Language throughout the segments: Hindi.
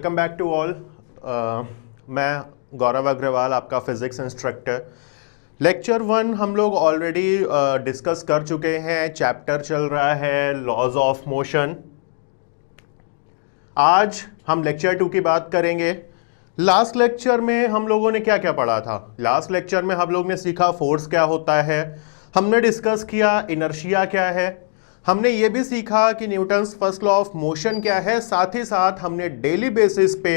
Welcome back to all. मैं गौरव अग्रवाल, आपका फिजिक्स इंस्ट्रक्टर। लेक्चर 1 हम लोग ऑलरेडी डिस्कस कर चुके हैं। चैप्टर चल रहा है लॉज ऑफ मोशन। आज हम लेक्चर 2 की बात करेंगे। लास्ट लेक्चर में हम लोगों ने क्या क्या पढ़ा था? लास्ट लेक्चर में हम लोग ने सीखा फोर्स क्या होता है, हमने डिस्कस किया इनर्शिया क्या है, हमने ये भी सीखा कि Newton's first law of motion क्या है। साथ ही साथ हमने डेली बेसिस पे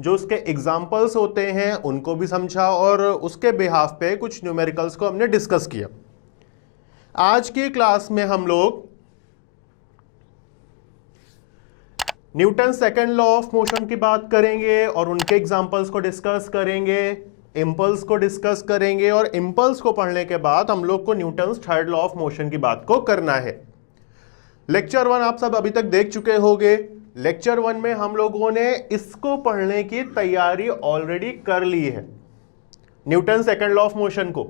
जो उसके एग्जाम्पल्स होते हैं उनको भी समझा और उसके बिहाफ पे कुछ न्यूमेरिकल्स को हमने डिस्कस किया। आज की क्लास में हम लोग Newton second law of motion की बात करेंगे और उनके एग्जाम्पल्स को डिस्कस करेंगे, इंपल्स को डिस्कस करेंगे और इंपल्स को पढ़ने के बाद हम लोग को Newton's third law of motion की बात को करना है। लेक्चर 1 आप सब अभी तक देख चुके होंगे। लेक्चर 1 में हम लोगों ने इसको पढ़ने की तैयारी ऑलरेडी कर ली है, Newton second law of motion को।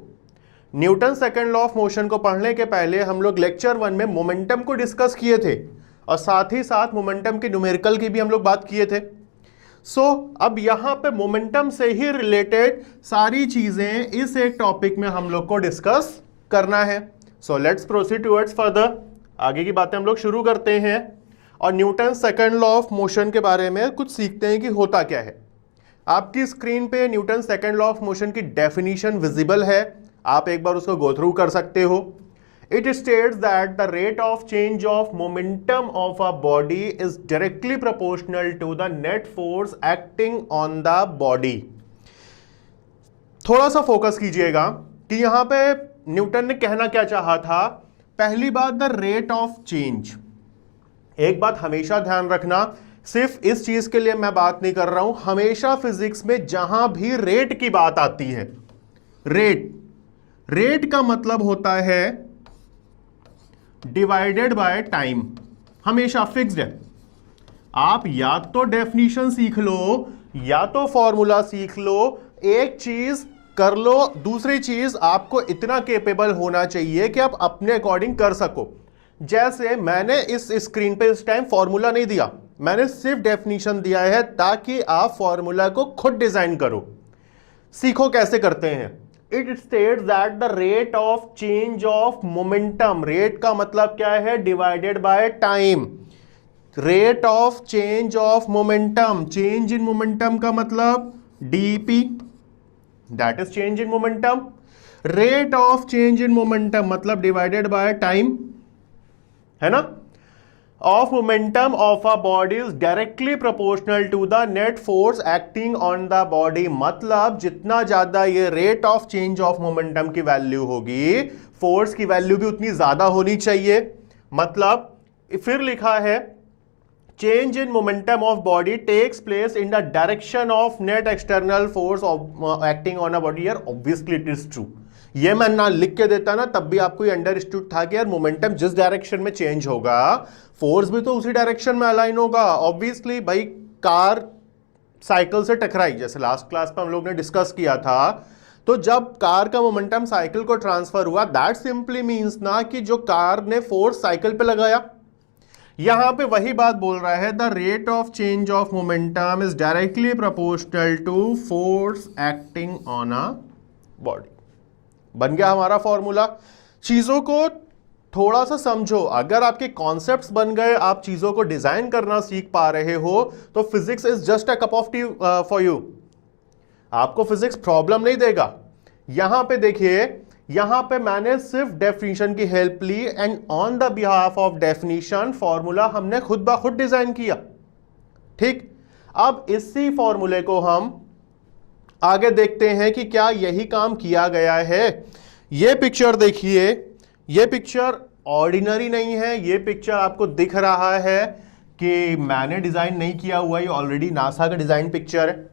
Newton second law of motion को पढ़ने के पहले हम लोग लेक्चर 1 में मोमेंटम को डिस्कस किए थे और साथ ही साथ मोमेंटम के न्यूमेरिकल की भी हम लोग बात किए थे। अब यहां पे मोमेंटम से ही रिलेटेड सारी चीजें इस एक टॉपिक में हम लोग को डिस्कस करना है। Let's proceed towards further. आगे की बातें हम लोग शुरू करते हैं और Newton second law of motion के बारे में कुछ सीखते हैं कि होता क्या है। आपकी स्क्रीन पे Newton second law of motion की डेफिनेशन विजिबल है, आप एक बार उसको गो थ्रू कर सकते हो। It states that the rate of change of momentum of a body is directly proportional to the net force acting on the body. थोड़ा सा फोकस कीजिएगा कि यहां पे न्यूटन ने कहना क्या चाहा था। पहली बात, द रेट ऑफ चेंज। एक बात हमेशा ध्यान रखना, सिर्फ इस चीज के लिए मैं बात नहीं कर रहा हूं, हमेशा फिजिक्स में जहां भी रेट की बात आती है, रेट का मतलब होता है डिवाइडेड बाय टाइम, हमेशा फिक्स्ड है। आप या तो डेफिनेशन सीख लो या तो फॉर्मूला सीख लो, एक चीज कर लो, दूसरी चीज आपको इतना केपेबल होना चाहिए कि आप अपने अकॉर्डिंग कर सको। जैसे मैंने इस स्क्रीन पे इस टाइम फॉर्मूला नहीं दिया, मैंने सिर्फ डेफिनेशन दिया है ताकि आप फॉर्मूला को खुद डिजाइन करो। सीखो कैसे करते हैं। It states that the rate of change of momentum, rate का मतलब क्या है? Divided by time. Rate of change of momentum, change in momentum का मतलब dp, that is change in momentum. Rate of change in momentum मतलब डिवाइडेड बाय टाइम, है ना। Of momentum of a body is directly proportional to the net force acting on the body, मतलब जितना ज्यादा ये rate of change of momentum की वैल्यू होगी, फोर्स की वैल्यू भी उतनी ज्यादा होनी चाहिए। मतलब फिर लिखा है change in momentum of body takes place in the direction of net external force of acting on a body। यार obviously it is true। ये मैं ना लिख के देता ना तब भी आपको ये अंडरस्टूड था कि यार मोमेंटम जिस डायरेक्शन में चेंज होगा फोर्स भी तो उसी डायरेक्शन में अलाइन होगा। ऑब्वियसली भाई, कार साइकिल से टकराई, जैसे लास्ट क्लास में हम लोग ने डिस्कस किया था, तो जब कार का मोमेंटम साइकिल को ट्रांसफर हुआ, दैट सिंपली मीन्स ना कि जो कार ने फोर्स साइकिल पे लगाया। यहां पे वही बात बोल रहा है, the rate of change of momentum is directly proportional to force acting on a body. बन गया हमारा फॉर्मूला। चीजों को थोड़ा सा समझो, अगर आपके कॉन्सेप्ट्स बन गए, आप चीजों को डिजाइन करना सीख पा रहे हो, तो physics is just a cup of T for you. आपको फिजिक्स प्रॉब्लम नहीं देगा। यहां पे देखिए, यहां पे मैंने सिर्फ डेफिनेशन की हेल्प ली and on the behalf of definition formula हमने खुद ब खुद डिजाइन किया। ठीक, अब इसी फॉर्मूले को हम आगे देखते हैं कि क्या यही काम किया गया है। ये पिक्चर देखिए, ये पिक्चर ऑर्डिनरी नहीं है, ये पिक्चर आपको दिख रहा है कि मैंने डिजाइन नहीं किया हुआ, ये ऑलरेडी नासा का डिजाइन पिक्चर है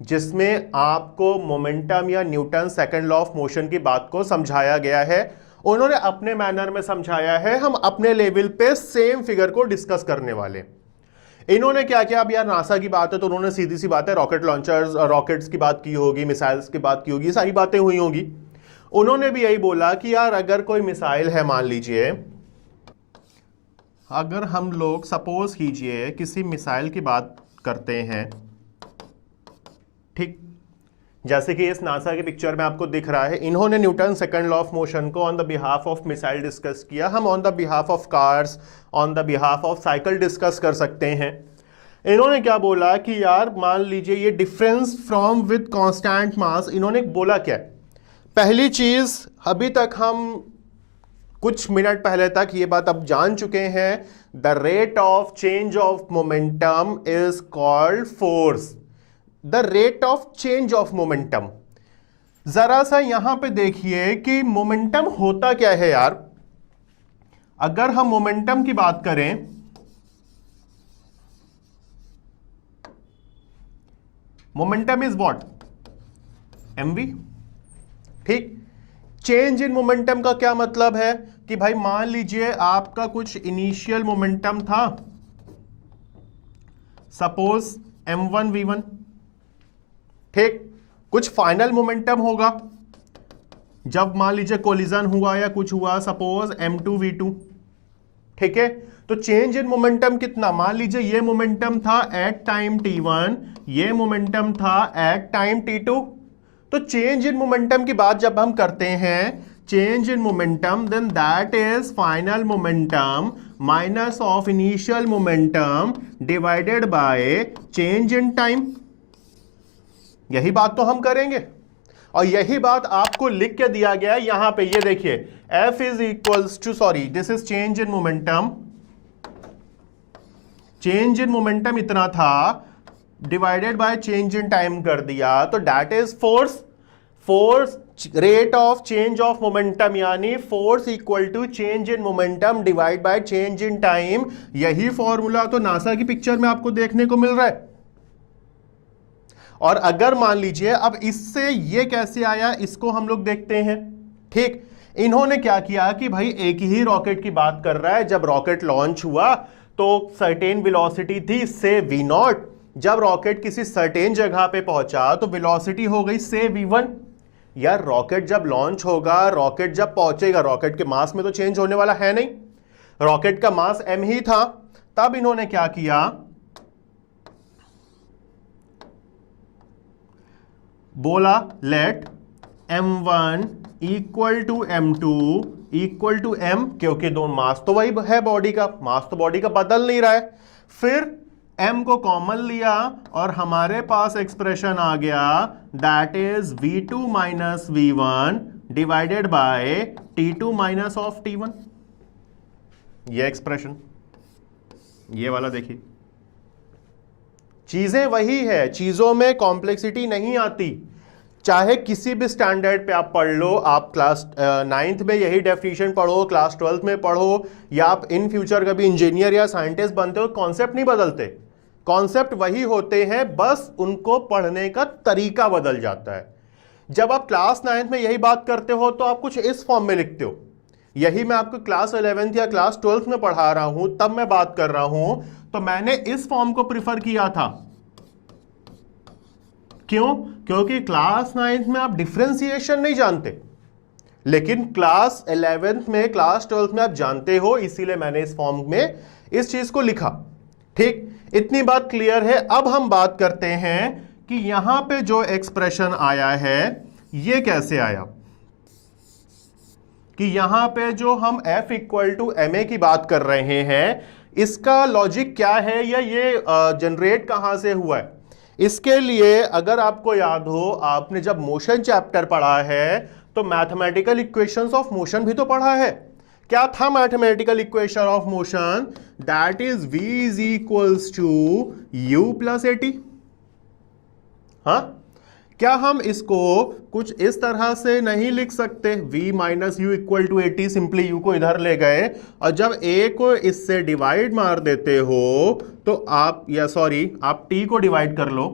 जिसमें आपको मोमेंटम या Newton second law of motion की बात को समझाया गया है। उन्होंने अपने मैनर में समझाया है, हम अपने लेवल पे सेम फिगर को डिस्कस करने वाले। इन्होंने क्या किया, अब यार नासा की बात है तो उन्होंने सीधी सी बात है रॉकेट लॉन्चर्स, रॉकेट्स की बात की होगी, मिसाइल्स की बात की होगी, सारी बातें हुई होंगी। उन्होंने भी यही बोला कि यार अगर कोई मिसाइल है, मान लीजिए अगर हम लोग सपोज कीजिए किसी मिसाइल की बात करते हैं, ठीक, जैसे कि इस नासा की पिक्चर में आपको दिख रहा है, इन्होंने Newton second law of motion को on the behalf of missile discuss किया। हम on the behalf of cars, on the behalf of cycle discuss कर सकते हैं। इन्होंने क्या बोला कि यार मान लीजिए ये difference from with constant mass, इन्होंने बोला क्या है, पहली चीज अभी तक हम कुछ मिनट पहले तक ये बात अब जान चुके हैं, the rate of change of momentum is called force. The rate of change of momentum, जरा सा यहां पे देखिए कि मोमेंटम होता क्या है यार। अगर हम मोमेंटम की बात करें, मोमेंटम इज व्हाट, mv। ठीक, चेंज इन मोमेंटम का क्या मतलब है कि भाई मान लीजिए आपका कुछ इनिशियल मोमेंटम था, सपोज m1 v1, ठीक, कुछ फाइनल मोमेंटम होगा जब मान लीजिए कोलिजन हुआ या कुछ हुआ, सपोज m2 v2, ठीक है। तो चेंज इन मोमेंटम कितना, मान लीजिए ये मोमेंटम था एट टाइम t1, ये मोमेंटम था एट टाइम t2। तो चेंज इन मोमेंटम की बात जब हम करते हैं, change in momentum, then that is final momentum minus of initial momentum divided by change in time. यही बात तो हम करेंगे और यही बात आपको लिख के दिया गया है यहां पे, ये देखिए F is equals to, sorry this is change in momentum, change in momentum इतना था divided by change in time कर दिया, तो that is force. Force rate of change of momentum, यानी force equal to change in momentum divide by change in time. यही फॉर्मूला तो नासा की पिक्चर में आपको देखने को मिल रहा है। और अगर मान लीजिए अब इससे ये कैसे आया, इसको हम लोग देखते हैं। ठीक, इन्होंने क्या किया कि भाई एक ही रॉकेट की बात कर रहा है। जब रॉकेट लॉन्च हुआ तो सर्टेन वेलोसिटी थी से v0, जब रॉकेट किसी सर्टेन जगह पे पहुंचा तो वेलोसिटी हो गई से v1। यार रॉकेट जब लॉन्च होगा, रॉकेट जब पहुंचेगा, रॉकेट के मास में तो चेंज होने वाला है नहीं, रॉकेट का मास m ही था। तब इन्होंने क्या किया, बोला let m1 equal to m2 equal to m, क्योंकि दोनों मास तो वही है बॉडी का, मास तो बॉडी का बदल नहीं रहा है। फिर m को कॉमन लिया और हमारे पास एक्सप्रेशन आ गया, that is v2 minus v1 divided by t2 minus of t1। ये एक्सप्रेशन, ये वाला देखिए, चीजें वही है, चीजों में कॉम्प्लेक्सिटी नहीं आती। चाहे किसी भी स्टैंडर्ड पे आप पढ़ लो, आप क्लास 9th में यही डेफिनेशन पढ़ो, क्लास 12th में पढ़ो, या आप इन फ्यूचर कभी इंजीनियर या साइंटिस्ट बनते हो, कॉन्सेप्ट नहीं बदलते, कॉन्सेप्ट वही होते हैं, बस उनको पढ़ने का तरीका बदल जाता है। जब आप क्लास 9th में यही बात करते हो तो आप कुछ इस फॉर्म में लिखते हो, यही मैं आपको क्लास 11th या क्लास 12th में पढ़ा रहा हूं, तब मैं बात कर रहा हूं, तो मैंने इस फॉर्म को प्रिफर किया था। क्यों? क्योंकि क्लास 9th में आप डिफरेंशिएशन नहीं जानते, लेकिन क्लास 11th में, क्लास 12th में आप जानते हो, इसीलिए मैंने इस फॉर्म में इस चीज को लिखा। ठीक, इतनी बात क्लियर है। अब हम बात करते हैं कि यहां पे जो एक्सप्रेशन आया है ये कैसे आया, कि यहां पे जो हम F इक्वल टू ma की बात कर रहे हैं, इसका लॉजिक क्या है या ये जनरेट कहां से हुआ है। इसके लिए अगर आपको याद हो, आपने जब मोशन चैप्टर पढ़ा है तो मैथमेटिकल इक्वेशंस ऑफ मोशन भी तो पढ़ा है। क्या था mathematical equation of motion? That is v is equals to u plus at। हाँ, क्या हम इसको कुछ इस तरह से नहीं लिख सकते, v minus u equal to at, simply u को इधर ले गए और जब a को इससे डिवाइड मार देते हो तो आप, या सॉरी आप t को डिवाइड कर लो,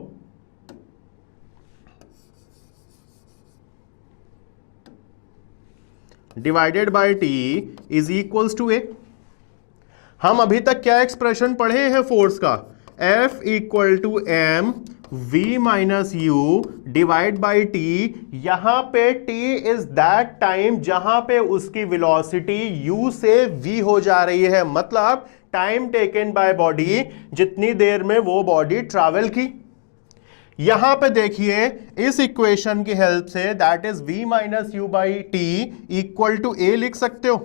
divided by t is equals to a। हम अभी तक क्या एक्सप्रेशन पढ़े हैं फोर्स का, F equal to m v minus u divide by t। यहां पे t इज दैट टाइम जहां पे उसकी वेलोसिटी u से v हो जा रही है, मतलब टाइम टेकन बाय बॉडी, जितनी देर में वो बॉडी ट्रैवल की। यहां पे देखिए इस इक्वेशन की हेल्प से that is v minus u by t equal to a लिख सकते हो,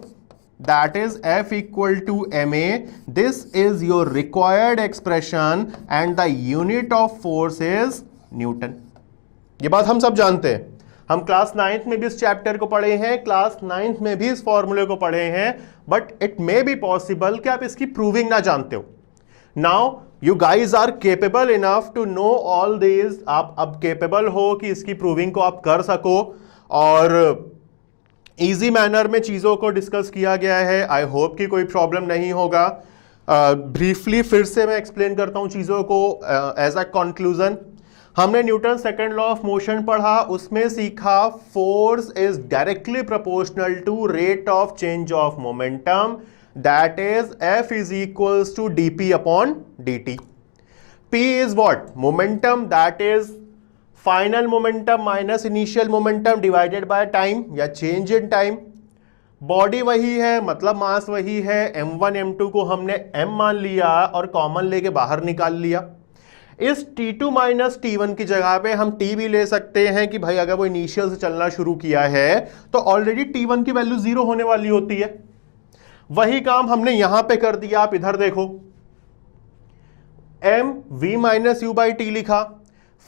that is f equal to ma. This is your required expression and the unit of force is newton. ये बात हम सब जानते हैं, हम क्लास 9th में भी इस चैप्टर को पढ़े हैं, क्लास 9th में भी इस फॉर्मूले को पढ़े हैं, but it may be possible कि आप इसकी प्रूविंग ना जानते हो. Now you guys are capable enough to know all this. आप अब केपेबल हो कि इसकी प्रूविंग को आप कर सको और इजी मैनर में चीजों को डिस्कस किया गया है. आई होप कि कोई प्रॉब्लम नहीं होगा. ब्रीफली फिर से मैं एक्सप्लेन करता हूं चीजों को एज अ कंक्लूजन. हमने Newton second law of motion पढ़ा, उसमें सीखा force is directly proportional to rate of change of momentum, that is F is equals to dp upon dt. P is what? Momentum, that is final momentum minus initial momentum divided by time या change in time. बॉडी वही है, मतलब मास वही है. m1 m2 को हमने m मान लिया और कॉमन लेके बाहर निकाल लिया. इस t2 माइनस t1 की जगह पे हम t भी ले सकते हैं कि भाई अगर वो इनिशियल से चलना शुरू किया है तो ऑलरेडी t1 की वैल्यू 0 होने वाली होती है. वही काम हमने यहां पे कर दिया. आप इधर देखो, m v minus u by t लिखा.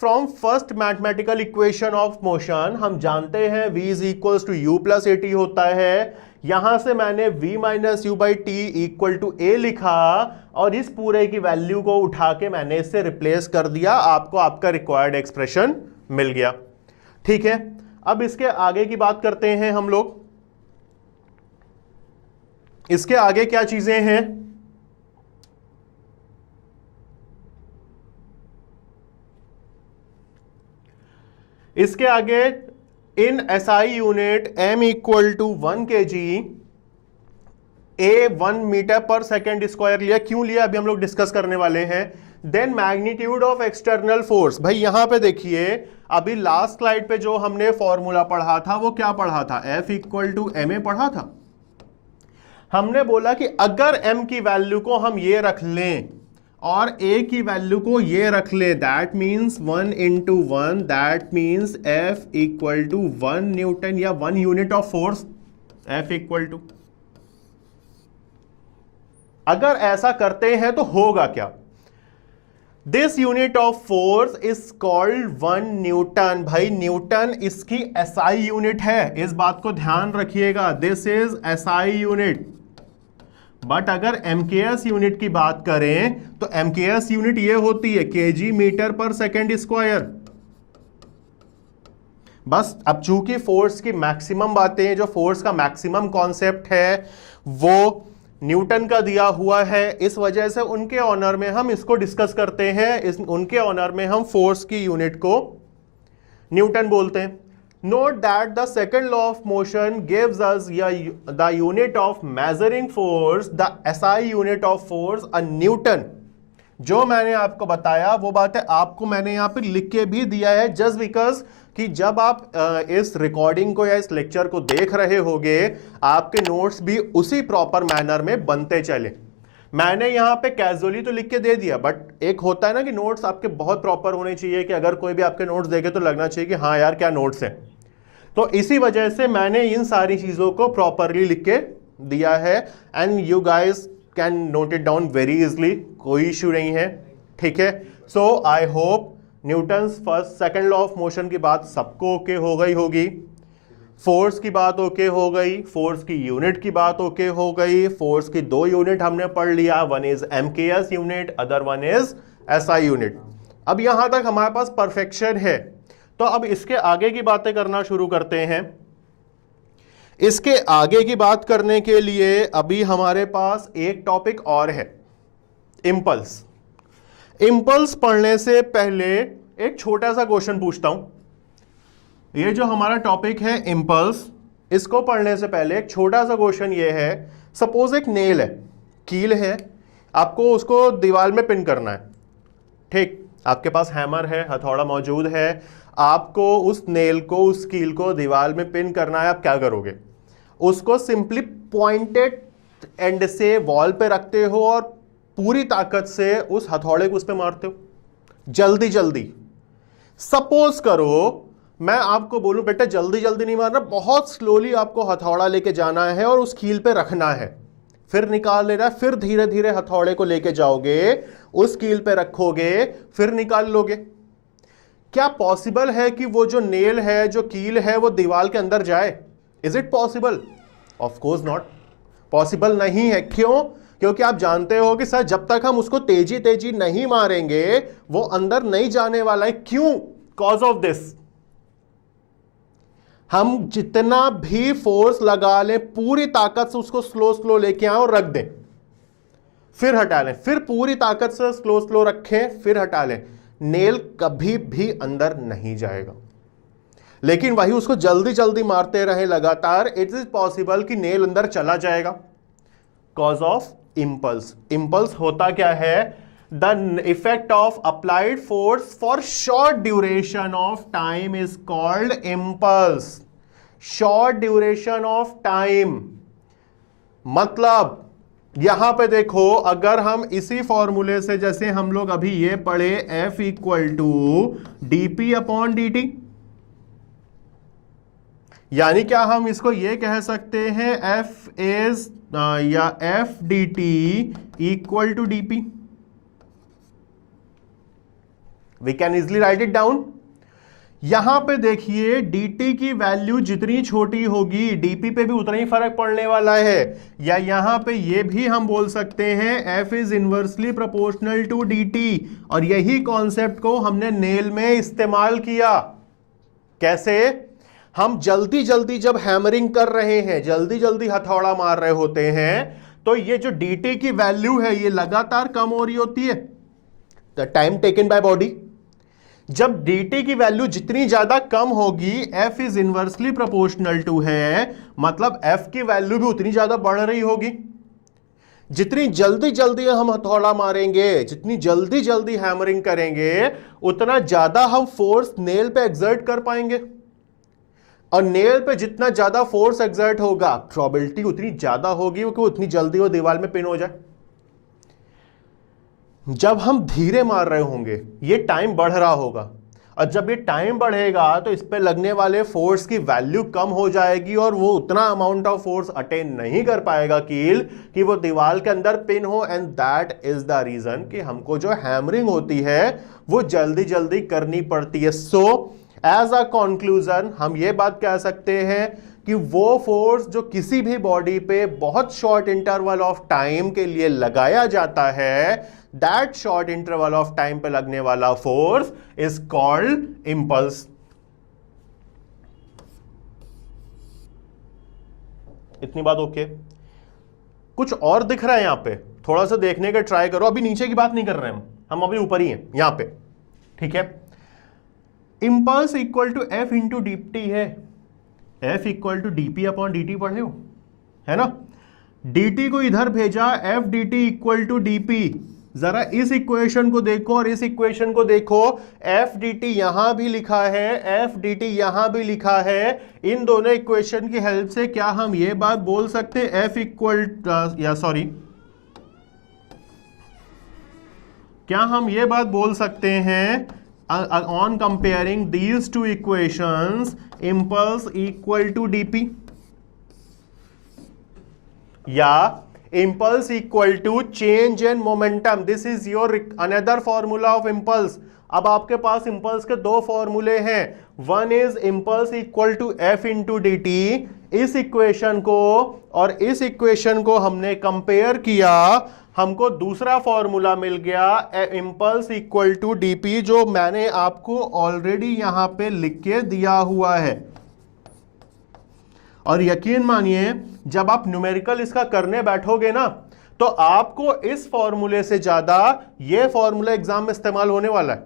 From first mathematical equation of motion हम जानते हैं v is equals to u plus a t होता है. यहां से मैंने v minus u by t equal to a लिखा और इस पूरे की वैल्यू को उठा के मैंने इससे रिप्लेस कर दिया. आपको आपका रिक्वायर्ड एक्सप्रेशन मिल गया. ठीक है, अब इसके आगे की बात करते हैं हम लोग. इसके आगे क्या चीजें हैं? इसके आगे in SI unit m equal to 1 kg a 1 metre पर सेकेंड स्क्वायर लिया. क्यों लिया अभी हम लोग डिस्कस करने वाले हैं. Then magnitude of external force. भाई यहां पे देखिए, अभी लास्ट स्लाइड पे जो हमने फॉर्मूला पढ़ा था वो क्या पढ़ा था? F इक्वल टू ma पढ़ा था. हमने बोला कि अगर m की वैल्यू को हम ये रख लें और a की वैल्यू को ये रख ले, that means 1 into 1, that means F equal to 1 Newton या 1 unit of force. F equal to, अगर ऐसा करते हैं तो होगा क्या? This unit of force is called 1 Newton. भाई न्यूटन इसकी SI यूनिट है, इस बात को ध्यान रखिएगा. This is SI unit. But अगर MKS यूनिट की बात करें तो MKS यूनिट ये होती है kg मीटर पर सेकेंड स्क्वायर. बस अब चूंकि फोर्स की मैक्सिमम बातें, जो फोर्स का मैक्सिमम कॉन्सेप्ट है वो न्यूटन का दिया हुआ है, इस वजह से उनके ऑनर में हम इसको डिस्कस करते हैं. उनके ऑनर में हम फोर्स की यूनिट को न्यूटन बोलते हैं. Note that the second law of motion gives us the unit of measuring force, the SI unit of force, a Newton. जो मैंने आपको बताया वो बात है, आपको मैंने यहाँ पे लिख के भी दिया है जस्ट बिकॉज कि जब आप इस रिकॉर्डिंग को या इस लेक्चर को देख रहे होगे आपके नोट्स भी उसी प्रॉपर मैनर में बनते चले. मैंने यहाँ पे कैजुअली तो लिख के दे दिया, बट एक होता है ना कि नोट्स आपके बहुत प्रॉपर होने चाहिए कि अगर कोई भी आपके नोट्स देखे तो लगना चाहिए कि हाँ यार क्या नोट्स हैं. तो इसी वजह से मैंने इन सारी चीजों को प्रॉपरली लिख के दिया है and you guys can note it down very easily. कोई इश्यू नहीं है. ठीक है, so I hope Newton's first second law of motion की बात सबको ओके हो गई होगी. फोर्स की बात ओके हो गई, फोर्स की यूनिट की बात ओके हो गई. फोर्स की 2 यूनिट हमने पढ़ लिया, one is MKS unit, other one is SI unit. अब यहां तक हमारे पास परफेक्शन है. तो अब इसके आगे की बातें करना शुरू करते हैं. इसके आगे की बात करने के लिए अभी हमारे पास एक टॉपिक और है, इंपल्स. इंपल्स पढ़ने से पहले एक छोटा सा क्वेश्चन पूछता हूं. ये जो हमारा टॉपिक है इंपल्स, इसको पढ़ने से पहले एक छोटा सा क्वेश्चन ये है. सपोज एक नेल है, कील है, आपको उसको दीवार में पिन करना है. ठीक, आपके पास हैमर है, हथौड़ा मौजूद है, आपको उस नेल को, उस कील को दीवार में पिन करना है. आप क्या करोगे? उसको सिंपली पॉइंटेड एंड से वॉल पे रखते हो और पूरी ताकत से उस हथौड़े को उस पे मारते हो जल्दी जल्दी. सपोज करो मैं आपको बोलूं बेटा जल्दी जल्दी नहीं मारना, बहुत स्लोली आपको हथौड़ा लेके जाना है और उस कील पे रखना है, फिर निकाल लेना, फिर धीरे धीरे हथौड़े को लेके जाओगे, उस कील पे रखोगे, फिर निकाल लोगे। क्या पॉसिबल है कि वो जो नेल है, जो कील है, वो दीवार के अंदर जाए? Is it possible? Of course not, possible नहीं है। क्यों? क्योंकि आप जानते हो कि सर जब तक हम उसको तेजी तेजी नहीं मारेंगे वो अंदर नहीं जाने वाला है। क्यों? कॉज ऑफ दिस, हम जितना भी फोर्स लगा लें, पूरी ताकत से उसको स्लो स्लो लेके आए और रख दें, फिर हटा लें, फिर पूरी ताकत से स्लो स्लो रखें, फिर हटा लें, नेल कभी भी अंदर नहीं जाएगा। लेकिन वही उसको जल्दी जल्दी मारते रहे लगातार, इट इज पॉसिबल कि नेल अंदर चला जाएगा। Cause of impulse. इंपल्स होता क्या है? The effect of applied force for short duration of time is called impulse. Short duration of time मतलब यहां पे देखो, अगर हम इसी फॉर्मूले से, जैसे हम लोग अभी ये पढ़े F equal to dP upon dt, यानी क्या हम इसको ये कह सकते हैं F इज या F dt equal to dP? We can easily write it down. यहां पे देखिए dt की वैल्यू जितनी छोटी होगी dp पे भी उतना ही फर्क पड़ने वाला है। या यहां पे ये भी हम बोल सकते हैं f is inversely proportional to dt, और यही कॉन्सेप्ट को हमने नेल में इस्तेमाल किया। कैसे? हम जल्दी जल्दी जब हैमरिंग कर रहे हैं, जल्दी जल्दी हथौड़ा मार रहे होते हैं, तो ये जो dt की वैल्यू है ये लगातार कम हो रही होती है, the time taken by body. जब dt की वैल्यू जितनी ज्यादा कम होगी, f is inversely proportional to है, मतलब f की वैल्यू भी उतनी ज्यादा बढ़ रही होगी। जितनी जल्दी जल्दी हम हथौड़ा मारेंगे, जितनी जल्दी जल्दी हैमरिंग करेंगे, उतना ज्यादा हम फोर्स नेल पे एक्सर्ट कर पाएंगे, और नेल पे जितना ज्यादा फोर्स एक्सर्ट होगा, प्रोबेबिलिटी उतनी ज्यादा होगी कि उतनी जल्दी वो दीवार में पिन हो जाए। जब हम धीरे मार रहे होंगे ये टाइम बढ़ रहा होगा, और जब ये टाइम बढ़ेगा तो इस पे लगने वाले फोर्स की वैल्यू कम हो जाएगी, और वो उतना अमाउंट ऑफ फोर्स अटेन नहीं कर पाएगा कील कि वो दीवार के अंदर पिन हो। And that is the reason कि हमको जो हैमरिंग होती है वो जल्दी जल्दी करनी पड़ती है। सो एज अ कंक्लूजन हम ये बात कह सकते हैं कि वो फोर्स जो किसी भी बॉडी पे बहुत शॉर्ट इंटरवल ऑफ टाइम के लिए लगाया जाता है, that short interval of time पे लगने वाला force is called impulse। इतनी बात ओके? कुछ और दिख रहा है यहां पे? थोड़ा सा देखने का ट्राई करो। अभी नीचे की बात नहीं कर रहे हैं हम अभी ऊपर ही हैं यहां पे, ठीक है? Impulse equal to F into dt है। F equal to dP upon dt पढ़े हो, है ना? dt को इधर भेजा, F dt equal to dP। जरा इस इक्वेशन को देखो और इस इक्वेशन को देखो, F dt यहां भी लिखा है, F dt यहां भी लिखा है। इन दोनों इक्वेशन की हेल्प से क्या हम ये बात बोल सकते हैं F इक्वल क्या हम ये बात बोल सकते हैं on comparing these two equations, impulse equal to dP, या impulse equal to change in momentum? This is your another formula of impulse। अब आपके पास impulse के दो फॉर्मूले हैं, one is impulse equal to F into dt। इस इक्वेशन को और इस इक्वेशन को हमने कंपेयर किया, हमको दूसरा फॉर्मूला मिल गया impulse equal to dP, जो मैंने आपको ऑलरेडी यहां पे लिख के दिया हुआ है। और यकीन मानिए जब आप न्यूमेरिकल इसका करने बैठोगे ना, तो आपको इस फॉर्मूले से ज्यादा ये फॉर्मूला एग्जाम में इस्तेमाल होने वाला है।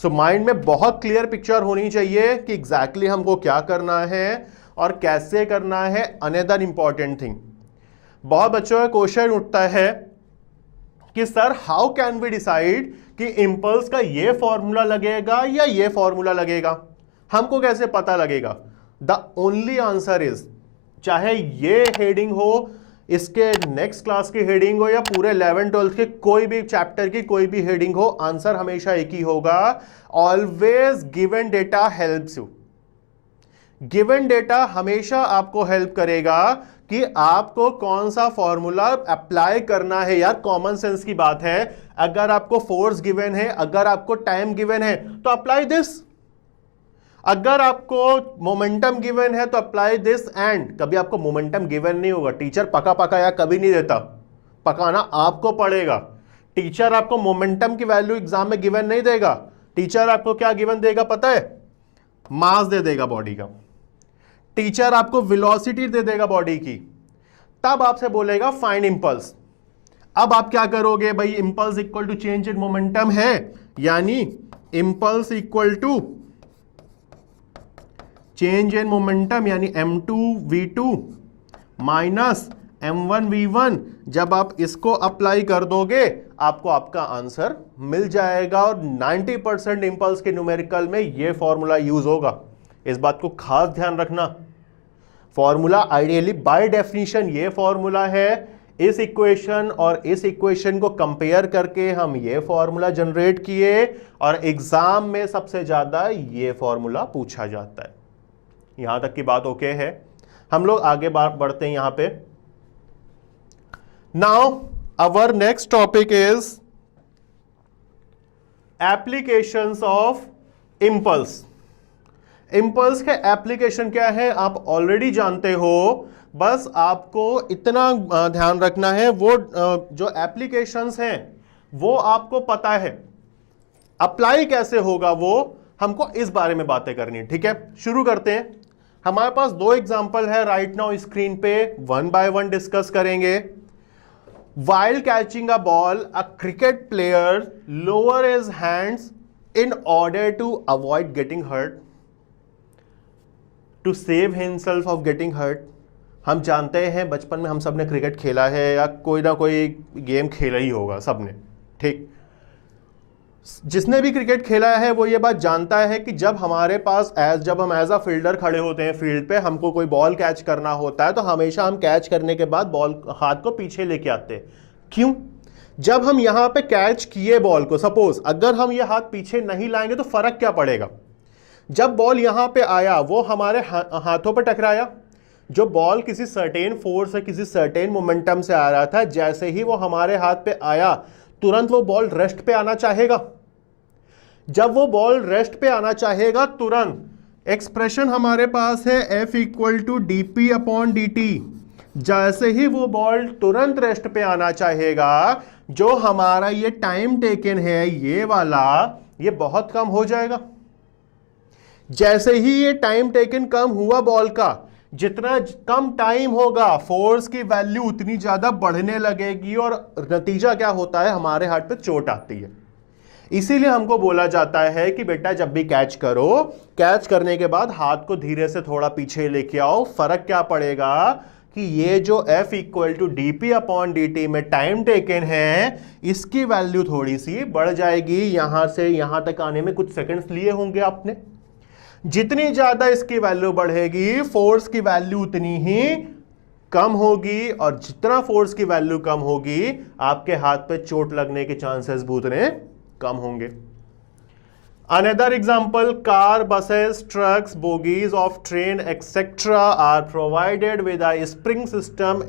सो माइंड में बहुत क्लियर पिक्चर होनी चाहिए कि एग्जैक्टली हमको क्या करना है और कैसे करना है। अनदर इंपॉर्टेंट थिंग, बहुत बच्चों का क्वेश्चन उठता है कि sir how can we decide कि इंपल्स का ये फॉर्मूला लगेगा या ये फॉर्मूला लगेगा, हमको कैसे पता लगेगा? द ओनली आंसर इज, चाहे ये हेडिंग हो इसके नेक्स्ट क्लास की हेडिंग हो या पूरे 11-12 के कोई भी चैप्टर की कोई भी हेडिंग हो, आंसर हमेशा एक ही होगा, always given data helps you. Given data हमेशा आपको हेल्प करेगा कि आपको कौन सा फॉर्मूला अप्लाई करना है। यार कॉमन सेंस की बात है, अगर आपको फोर्स गिवन है, अगर आपको टाइम गिवन है तो अप्लाई दिस, अगर आपको मोमेंटम गिवन है तो अप्लाई दिस एंड। कभी आपको मोमेंटम गिवन नहीं होगा, टीचर पका पकाया कभी नहीं देता, पकाना आपको पड़ेगा। टीचर आपको मोमेंटम की वैल्यू एग्जाम में गिवन नहीं देगा, टीचर आपको क्या गिवन देगा पता है? मास दे देगा बॉडी का, टीचर आपको वेलोसिटी दे देगा बॉडी की, तब आपसे बोलेगा फाइंड इंपल्स। अब आप क्या करोगे भाई, impulse equal to change in momentum है, यानी impulse equal to change in momentum यानी m2v2 माइनस m1v1। जब आप इसको अप्लाई कर दोगे आपको आपका आंसर मिल जाएगा, और 90% इंपल्स के न्यूमेरिकल में यह फॉर्मूला यूज होगा। इस बात को खास ध्यान रखना, फॉर्मूला आइडियली बाय डेफिनेशन ये फॉर्मूला है। इस इक्वेशन और इस इक्वेशन को कंपेयर करके हम ये फॉर्मूला जनरेट किए, और एग्जाम में सबसे ज्यादा ये फॉर्मूला पूछा जाता है। यहां तक की बात ओके है? हम लोग आगे बढ़ते हैं यहां पे। Now our next topic is applications of impulse. Impulse के एप्लीकेशन क्या है आप ऑलरेडी जानते हो, बस आपको इतना ध्यान रखना है, वो जो एप्लीकेशंस हैं वो आपको पता है, अप्लाई कैसे होगा वो हमको इस बारे में बातें करनी है। ठीक है, शुरू करते हैं। हमारे पास दो एग्जांपल है राइट नाउ स्क्रीन पे, वन बाय वन डिस्कस करेंगे। While catching a ball, a cricket player lower his hands in order to avoid getting hurt, to save himself of getting hurt. हम जानते हैं बचपन में हम सब ने क्रिकेट खेला है या कोई ना कोई गेम खेला ही होगा सबने, ठीक? जिसने भी क्रिकेट खेला है वो ये बात जानता है कि जब हमारे पास जब हम एज अ फील्डर खड़े होते हैं फील्ड पे, हमको कोई बॉल कैच करना होता है तो हमेशा हम कैच करने के बाद बॉल हाथ को पीछे लेके आते हैं। क्यों? जब हम यहां पे कैच किए बॉल को, सपोज अगर हम ये हाथ पीछे नहीं लाएंगे तो फर्क क्या पड़ेगा? जब बॉल यहां पे आया वो हमारे हाथों पे टकराया, जो बॉल किसी सर्टेन फोर्स से किसी सर्टेन मोमेंटम से आ रहा था, जैसे ही वो हमारे हाथ पे आया तुरंत वो बॉल रेस्ट पे आना चाहेगा। जब वो बॉल रेस्ट पे आना चाहेगा तुरंत एक्सप्रेशन हमारे पास है F इक्वल टू dp/dt। जैसे ही वो बॉल तुरंत रेस्ट पे आना चाहेगा, जो हमारा ये टाइम टेकन है ये वाला, ये बहुत कम हो जाएगा। जैसे ही ये टाइम टेकन कम हुआ बॉल का, जितना कम टाइम होगा फोर्स की वैल्यू उतनी ज्यादा बढ़ने लगेगी, और नतीजा क्या होता है, हमारे हाथ पे चोट आती है। इसीलिए हमको बोला जाता है कि बेटा जब भी कैच करो, कैच करने के बाद हाथ को धीरे से थोड़ा पीछे लेके आओ। फर्क क्या पड़ेगा कि ये जो F इक्वल टू dp/dt में टाइम टेकन है, इसकी वैल्यू थोड़ी सी बढ़ जाएगी। यहां से यहां तक आने में कुछ सेकंड्स लिए होंगे आपने। जितनी ज्यादा इसकी वैल्यू बढ़ेगी, फोर्स की वैल्यू उतनी ही कम होगी, और जितना फोर्स की वैल्यू कम होगी, आपके हाथ पे चोट लगने के चांसेस भी उतने कम होंगे। Another example, car, buses, trucks, bogies of train, etc. are provided with a spring system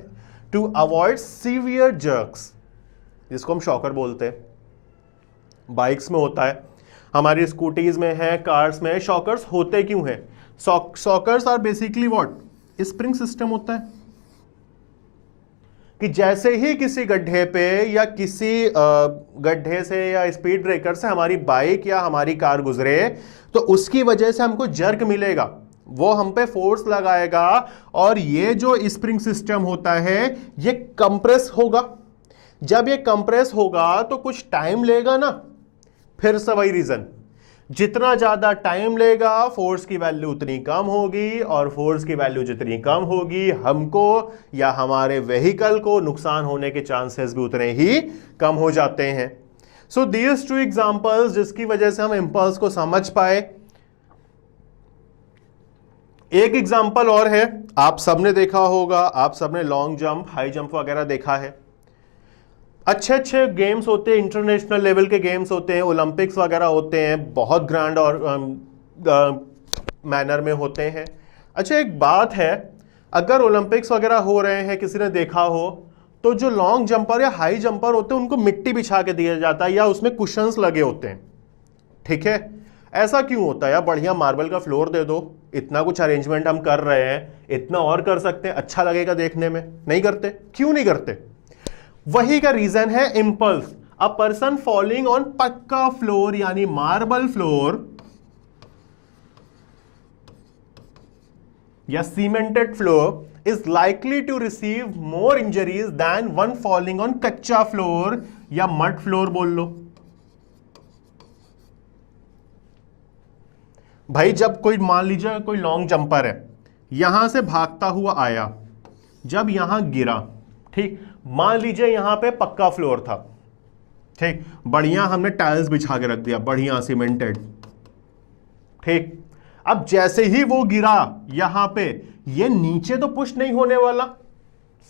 to avoid severe jerks, जिसको हम शॉकर बोलते हैं। बाइक्स में होता है, हमारी स्कूटीज में है, कार्स में। शॉकर्स होते क्यों हैं? Shockers are basically what? Spring system होता है कि जैसे ही किसी गड्ढे पे या किसी गड्ढे से या स्पीड ब्रेकर से हमारी बाइक या हमारी कार गुजरे, तो उसकी वजह से हमको जर्क मिलेगा, वो हम पे फोर्स लगाएगा, और ये जो स्प्रिंग सिस्टम होता है ये कंप्रेस होगा। जब ये कंप्रेस होगा तो कुछ टाइम लेगा ना, फिर से वही रीजन, जितना ज्यादा टाइम लेगा फोर्स की वैल्यू उतनी कम होगी, और फोर्स की वैल्यू जितनी कम होगी हमको या हमारे व्हीकल को नुकसान होने के चांसेस भी उतने ही कम हो जाते हैं। सो दीज टू एग्जांपल्स जिसकी वजह से हम इंपल्स को समझ पाए। एक एग्जांपल और है, आप सबने देखा होगा, आप सबने लॉन्ग जंप, हाई जंप वगैरह देखा है। अच्छे अच्छे गेम्स होते हैं, इंटरनेशनल लेवल के गेम्स होते हैं, ओलंपिक्स वगैरह होते हैं, बहुत ग्रैंड और मैनर में होते हैं। अच्छा, एक बात है, अगर ओलंपिक्स वगैरह हो रहे हैं, किसी ने देखा हो, तो जो लॉन्ग जंपर या हाई जंपर होते हैं उनको मिट्टी बिछा के दिया जाता है या उसमें कुशंस लगे होते हैं। ठीक है, ऐसा क्यों होता है यार? बढ़िया मार्बल का फ्लोर दे दो, इतना कुछ अरेंजमेंट हम कर रहे हैं, इतना और कर सकते हैं, अच्छा लगेगा देखने में। नहीं करते, क्यों नहीं करते? वही का रीजन है impulse. A person falling on पक्का फ्लोर यानी मार्बल फ्लोर या cemented floor is likely to receive more injuries than one falling on कच्चा फ्लोर या मड फ्लोर बोल लो। भाई जब कोई, मान लीजिए कोई लॉन्ग जंपर है, यहां से भागता हुआ आया, जब यहां गिरा, ठीक, मान लीजिए यहां पे पक्का फ्लोर था, ठीक, बढ़िया हमने टाइल्स बिछा के रख दिया, बढ़िया सीमेंटेड, ठीक। अब जैसे ही वो गिरा यहां पे, ये नीचे तो पुश नहीं होने वाला,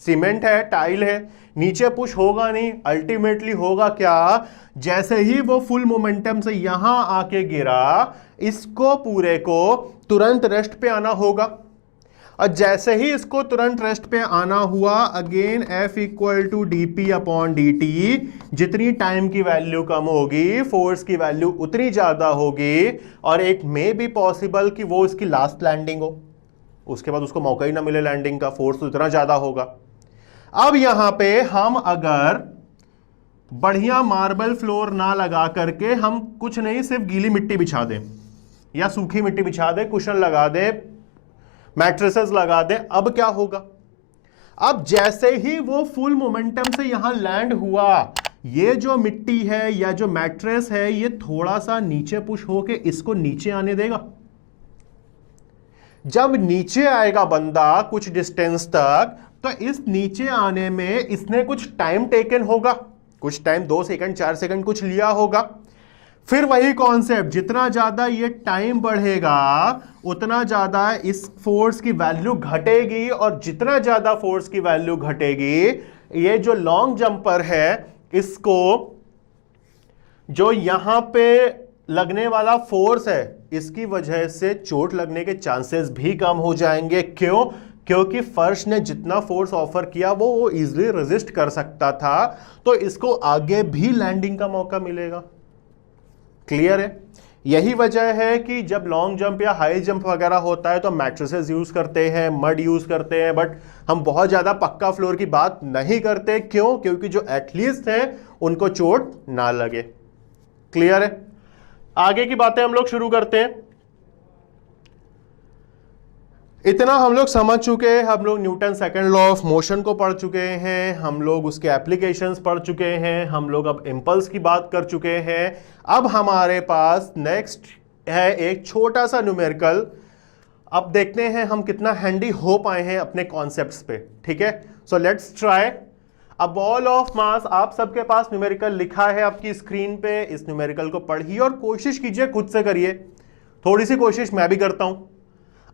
सीमेंट है, टाइल है, नीचे पुश होगा नहीं। अल्टीमेटली होगा क्या? जैसे ही वो फुल मोमेंटम से यहां आके गिरा, इसको पूरे को तुरंत रेस्ट पे आना होगा, और जैसे ही इसको तुरंत रेस्ट पे आना हुआ, again F equal to dp upon dt, जितनी टाइम की वैल्यू कम होगी, फोर्स की वैल्यू उतनी ज्यादा होगी, और एक मे बी पॉसिबल कि वो इसकी लास्ट लैंडिंग हो, उसके बाद उसको मौका ही ना मिले लैंडिंग का, फोर्स तो इतना ज्यादा होगा। अब यहां पे हम अगर बढ़िया मार्बल फ्लोर ना लगा करके हम कुछ नहीं, सिर्फ गीली मिट्टी बिछा दें या सूखी मिट्टी बिछा दें, कुशन लगा दें, मैट्रेसेस लगा दें, अब क्या होगा? अब जैसे ही वो फुल मोमेंटम से यहां लैंड हुआ, ये जो मिट्टी है या जो मैट्रेस है, ये थोड़ा सा नीचे पुश होके इसको नीचे आने देगा। जब नीचे आएगा बंदा कुछ डिस्टेंस तक, तो इस नीचे आने में इसने कुछ टाइम टेकन होगा, कुछ टाइम, 2 सेकंड 4 सेकंड कुछ लिया होगा। फिर वही कॉन्सेप्ट, जितना ज्यादा ये टाइम बढ़ेगा उतना ज्यादा इस फोर्स की वैल्यू घटेगी, और जितना ज्यादा फोर्स की वैल्यू घटेगी, ये जो लॉन्ग जंपर है, इसको जो यहां पे लगने वाला फोर्स है, इसकी वजह से चोट लगने के चांसेस भी कम हो जाएंगे। क्यों? क्योंकि फर्श ने जितना फोर्स ऑफर किया वो इजीली रेजिस्ट कर सकता था, तो इसको आगे भी लैंडिंग का मौका मिलेगा। क्लियर है? यही वजह है कि जब लॉन्ग जंप या हाई जंप वगैरह होता है तो मैट्रेसेस यूज करते हैं, मड यूज करते हैं, बट हम बहुत ज्यादा पक्का फ्लोर की बात नहीं करते। क्यों? क्योंकि जो एथलीट्स हैं उनको चोट ना लगे। क्लियर है? आगे की बातें हम लोग शुरू करते हैं। इतना हम लोग समझ चुके हैं, हम लोग Newton second law of motion को पढ़ चुके हैं, हम लोग उसके एप्लीकेशंस पढ़ चुके हैं, हम लोग अब इंपल्स की बात कर चुके हैं। अब हमारे पास नेक्स्ट है एक छोटा सा न्यूमेरिकल। अब देखते हैं हम कितना हैंडी हो पाए हैं अपने कॉन्सेप्ट्स पे। ठीक है, so let's try. A ball of mass, आप सबके पास न्यूमेरिकल लिखा है आपकी स्क्रीन पे, इस न्यूमेरिकल को पढ़िए और कोशिश कीजिए खुद से करिए, थोड़ी सी कोशिश मैं भी करता हूं।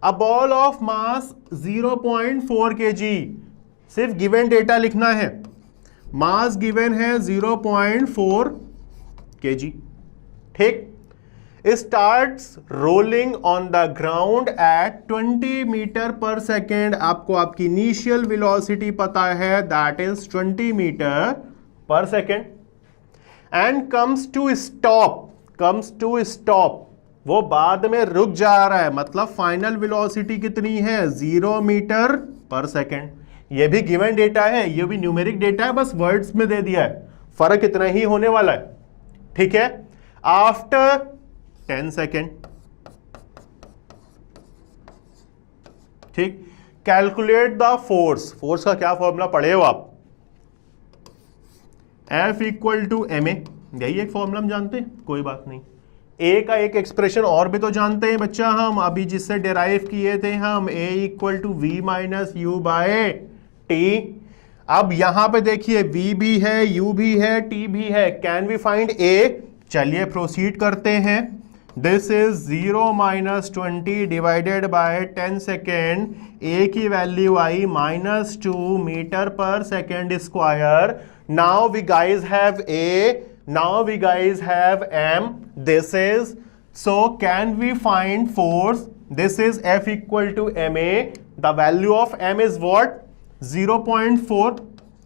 A ball of mass 0.4 kg, सिर्फ गिवन डेटा लिखना है। मास गिवन है 0.4 kg, ठीक। Starts rolling on the ground at 20 metre पर सेकेंड। आपको आपकी इनिशियल वेलोसिटी पता है, दैट इज 20 मीटर पर second. And comes to stop, वो बाद में रुक जा रहा है, मतलब फाइनल वेलोसिटी कितनी है? 0 मीटर पर सेकेंड। ये भी गिवन डेटा है, ये भी न्यूमेरिक डेटा है, बस वर्ड्स में दे दिया है, फर्क इतना ही होने वाला है। ठीक है, आफ्टर 10 सेकेंड, ठीक। कैलकुलेट द फोर्स का क्या फॉर्मूला पढ़े हो आप? F equal to m a, यही एक फॉर्मूला हम जानते हैं, कोई बात नहीं। ए का एक एक्सप्रेशन और भी तो जानते हैं बच्चा, हम अभी जिससे डेराइव किए थे हम, a equal to v minus u by t. अब यहां पे देखिए वी भी है, यू भी है, टी भी है, कैन वी फाइंड ए? चलिए प्रोसीड करते हैं। This is 0 minus 20 divided by 10 second, a की वैल्यू आई -2 मीटर पर second square. Now we guys have a, now we guys have m. This is, so can we find force? This is F equal to ma. The value of m is what? 0.4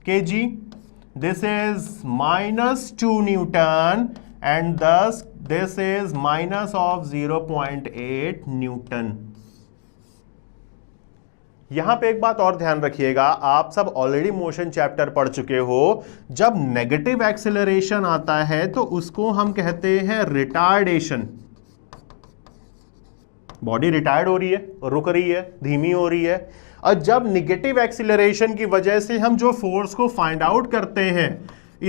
kg. This is -2 Newton and thus this is minus of 0.8 Newton. यहां पे एक बात और ध्यान रखिएगा, आप सब ऑलरेडी मोशन चैप्टर पढ़ चुके हो. जब नेगेटिव एक्सेलरेशन आता है तो उसको हम कहते हैं रिटार्डेशन. बॉडी रिटायर्ड हो रही है, रुक रही है, धीमी हो रही है. और जब निगेटिव एक्सीलरेशन की वजह से हम जो फोर्स को फाइंड आउट करते हैं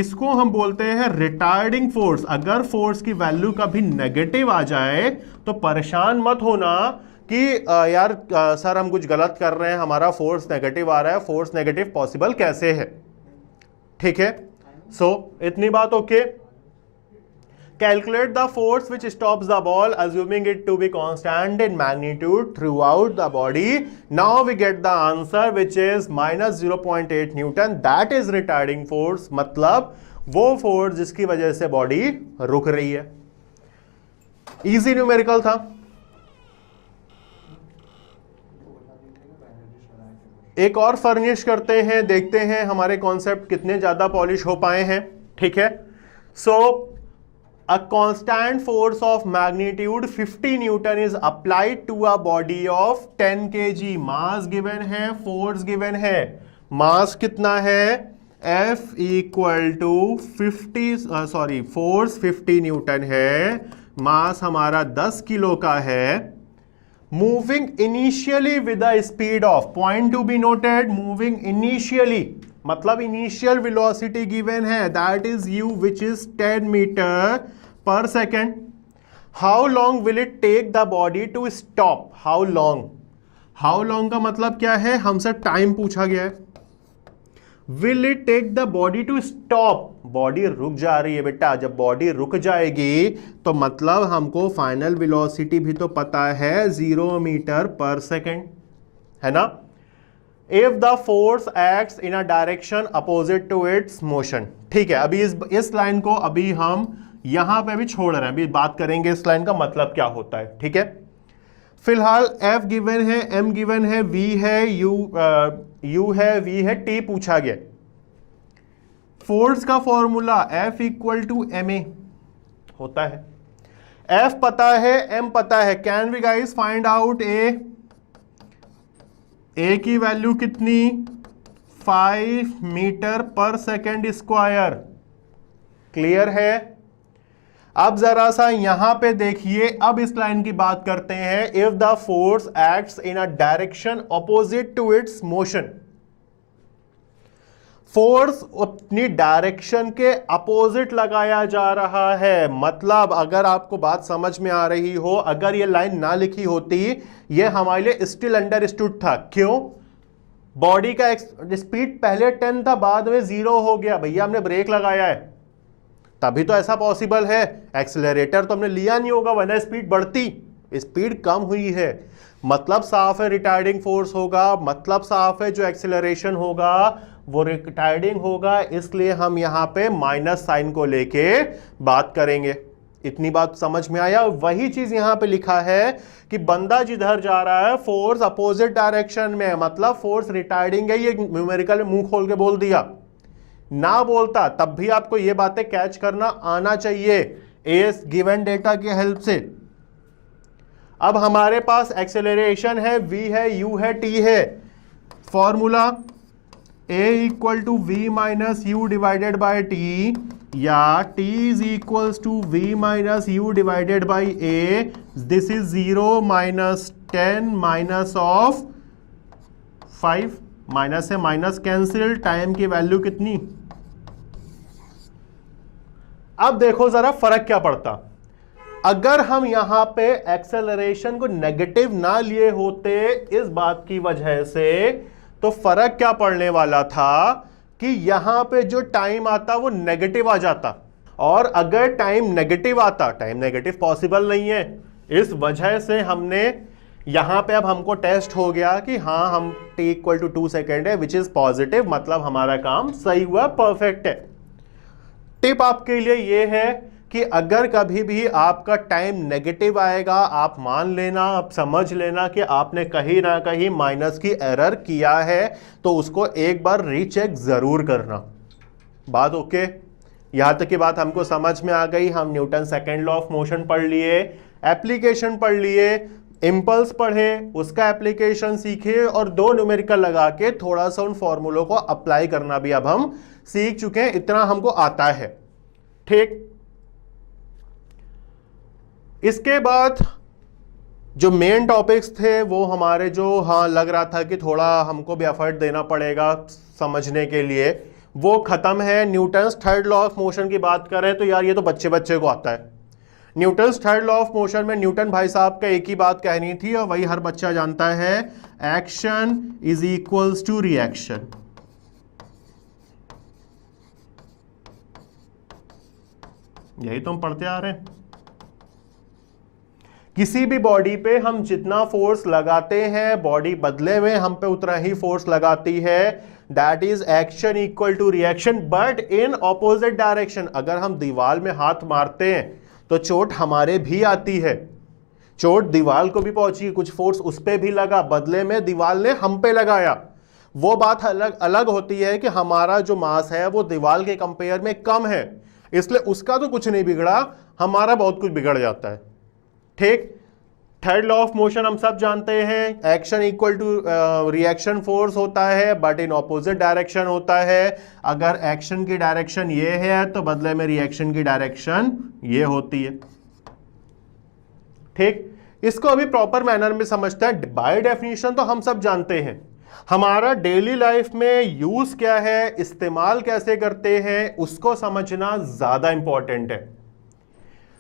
इसको हम बोलते हैं रिटार्डिंग फोर्स. अगर फोर्स की वैल्यू कभी नेगेटिव आ जाए तो परेशान मत होना कि यार सर हम कुछ गलत कर रहे हैं, हमारा फोर्स नेगेटिव आ रहा है. फोर्स नेगेटिव पॉसिबल कैसे है? ठीक है, सो इतनी बात okay. Calculate the force which stops the ball, assuming it to be constant in magnitude throughout the body. Now we get the answer which is -0.8 Newton. That is retarding force. मतलब वो फोर्स जिसकी वजह से बॉडी रुक रही है. इजी न्यूमेरिकल था. एक और फर्निश करते हैं, देखते हैं हमारे कॉन्सेप्ट कितने ज्यादा पॉलिश हो पाए हैं. ठीक है, सो a constant force of magnitude 50 Newton is applied to a body of 10 kg. Mass given है, फोर्स गिवन है. मास कितना है? F equal to 50 force 50 newton है, मास हमारा 10 किलो का है. Moving initially with the speed of, point to be noted, moving initially मतलब इनिशियल वेलोसिटी गिवन है, that is u which is 10 meter पर second. How long will it take the body to stop? How long, how long का मतलब क्या है? हमसे टाइम पूछा गया है. Will it take the body to stop? Body रुक जा रही है बेटा. जब बॉडी रुक जाएगी तो मतलब हमको फाइनल वेलोसिटी भी तो पता है, 0 मीटर पर सेकेंड, है ना. If the force acts in a direction opposite to its motion. ठीक है, अभी इस लाइन को अभी हम यहां पे भी छोड़ रहे हैं, अभी बात करेंगे इस लाइन का मतलब क्या होता है. ठीक है, फिलहाल F गिवन है, M गिवन है, V है, U है, V है, T पूछा गया. फोर्स का formula F equal to ma होता है. F पता है, M पता है. Can we guys find out A की वैल्यू कितनी? 5 मीटर पर सेकेंड स्क्वायर. क्लियर है? अब जरा सा यहां पे देखिए, अब इस लाइन की बात करते हैं. If the force acts in a direction opposite to its motion, force अपनी डायरेक्शन के अपोजिट लगाया जा रहा है. मतलब अगर आपको बात समझ में आ रही हो, अगर ये लाइन ना लिखी होती, ये हमारे लिए स्टिल अंडरस्टूड था. क्यों? बॉडी का स्पीड पहले 10 था, बाद में 0 हो गया. भैया हमने ब्रेक लगाया है, तभी तो ऐसा पॉसिबल है. एक्सेलरेटर तो हमने लिया नहीं होगा, वरना स्पीड बढ़ती. स्पीड कम हुई है, मतलब साफ है रिटार्डिंग फोर्स होगा. मतलब साफ है जो एक्सेलरेशन होगा वो रिटार्डिंग होगा. इसलिए हम यहां पे माइनस साइन को लेके बात करेंगे. इतनी बात समझ में आया? वही चीज यहां पे लिखा है कि बंदा जिधर जा रहा है फोर्स अपोजिट डायरेक्शन में, मतलब फोर्स रिटार्डिंग है. ये न्यूमेरिकल में मुंह खोल के बोल दिया. ना बोलता तब भी आपको ये बातें कैच करना आना चाहिए इस गिवन डेटा की हेल्प से. अब हमारे पास एक्सेलरेशन है, v है, u है, t है. Formula a equal to v minus u divided by t, या t is equals to v minus u divided by a. This is 0 minus 10 minus of 5. Minus से माइनस कैंसिल, टाइम की वैल्यू कितनी? अब देखो जरा फर्क क्या पड़ता. अगर हम यहां पे एक्सेलरेशन को नेगेटिव ना लिए होते इस बात की वजह से, तो फर्क क्या पड़ने वाला था कि यहां पे जो टाइम आता वो नेगेटिव आ जाता. और अगर टाइम नेगेटिव आता, टाइम नेगेटिव पॉसिबल नहीं है, इस वजह से हमने यहां पे अब हमको टेस्ट हो गया कि हाँ हम t इक्वल टू 2 सेकेंड है विच इज पॉजिटिव, मतलब हमारा काम सही हुआ, परफेक्ट है। टिप आपके लिए ये है कि अगर कभी भी आपका टाइम नेगेटिव आएगा, आप मान लेना, आप समझ लेना कि आपने कहीं ना कहीं माइनस की एरर किया है, तो उसको एक बार रीचेक जरूर करना। बात ओके? यहां तक की बात हमको समझ में आ गई। हम Newton second law of motion पढ़ लिए, एप्लीकेशन पढ़ लिए, इंपल्स पढ़े, उसका एप्लीकेशन सीखे और दो न्यूमेरिकल लगा के थोड़ा सा उन फॉर्मूलों को अप्लाई करना भी अब हम सीख चुके हैं, इतना हमको आता है। ठीक, इसके बाद जो मेन टॉपिक्स थे वो हमारे जो हाँ लग रहा था कि थोड़ा हमको भी एफर्ट देना पड़ेगा समझने के लिए, वो खत्म है। Newton's third law of motion की बात करें तो यार ये तो बच्चे बच्चे को आता है। Newton's third law of motion में न्यूटन भाई साहब का एक ही बात कहनी थी और वही हर बच्चा जानता है, action is equals to reaction. यही तो हम पढ़ते आ रहे हैं। किसी भी बॉडी पे हम जितना फोर्स लगाते हैं, बॉडी बदले में हम पे उतना ही फोर्स लगाती है। That is action equal to reaction, but in opposite direction. अगर हम दीवार में हाथ मारते हैं तो चोट हमारे भी आती है, चोट दीवार को भी पहुंची, कुछ फोर्स उस पे भी लगा, बदले में दीवार ने हम पे लगाया। वो बात अलग अलग होती है कि हमारा जो मास है वो दीवार के कंपेयर में कम है, इसलिए उसका तो कुछ नहीं बिगड़ा, हमारा बहुत कुछ बिगड़ जाता है। ठीक, थर्ड लॉ ऑफ मोशन हम सब जानते हैं, action equal to reaction force होता है, बट इन ऑपोजिट डायरेक्शन होता है। अगर एक्शन की डायरेक्शन ये है तो बदले में रिएक्शन की डायरेक्शन ये होती है। ठीक, इसको अभी प्रॉपर मैनर में समझते हैं। बाय डेफिनेशन तो हम सब जानते हैं, हमारा डेली लाइफ में यूज क्या है, इस्तेमाल कैसे करते हैं, उसको समझना ज्यादा इंपॉर्टेंट है।